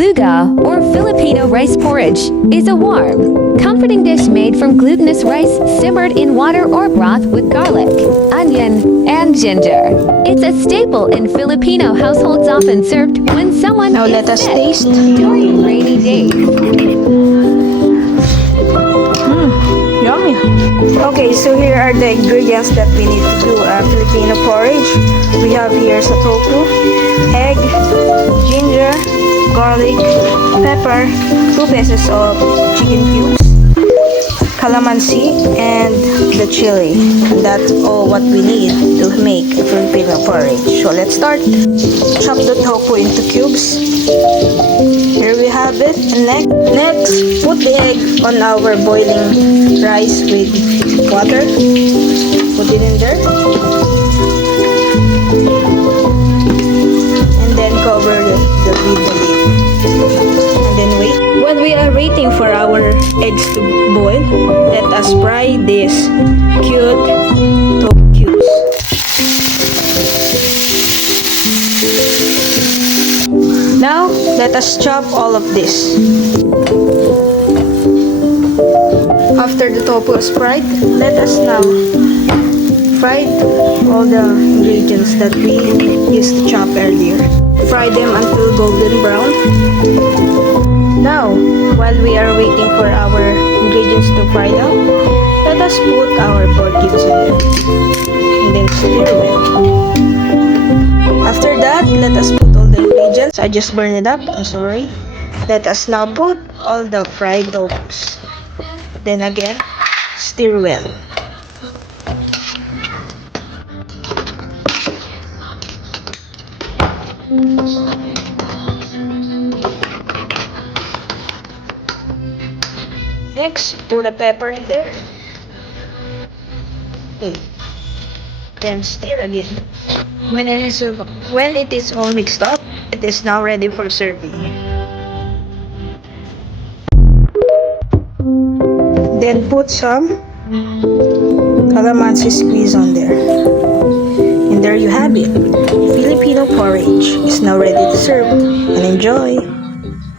Luga, or Filipino rice porridge, is a warm, comforting dish made from glutinous rice simmered in water or broth with garlic, onion, and ginger. It's a staple in Filipino households, often served when someone Now is let us sick taste. during rainy days. Yummy. Okay, so here are the ingredients that we need to do a Filipino porridge. We have here sa tofu, egg, ginger, garlic, pepper, 2 pieces of chicken cubes, calamansi, and the chili. And that's all what we need to make a Filipino porridge. So let's start. Chop the tofu into cubes. Here we have it. And next, put the egg on our boiling rice with water. Put it in there. And then cover it with the lid. And then wait. While we are waiting for our eggs to boil, let us fry this cute tofu cubes. Now, let us chop all of this. After the tofu is fried, let us now fry all the ingredients that we used to chop earlier. Fry them until golden brown. Now, while we are waiting for our ingredients to fry down, let us put our pork cubes in there. And then stir well. After that, let us put all the ingredients. I just burned it up. I'm sorry. Let us now put all the fried tofu. Then again, stir well. Next, put the pepper in there. Then stir again. When it is all mixed up, it is now ready for serving. Then put some calamansi squeeze on there. And there you have it. Filipino porridge is now ready to serve. And enjoy!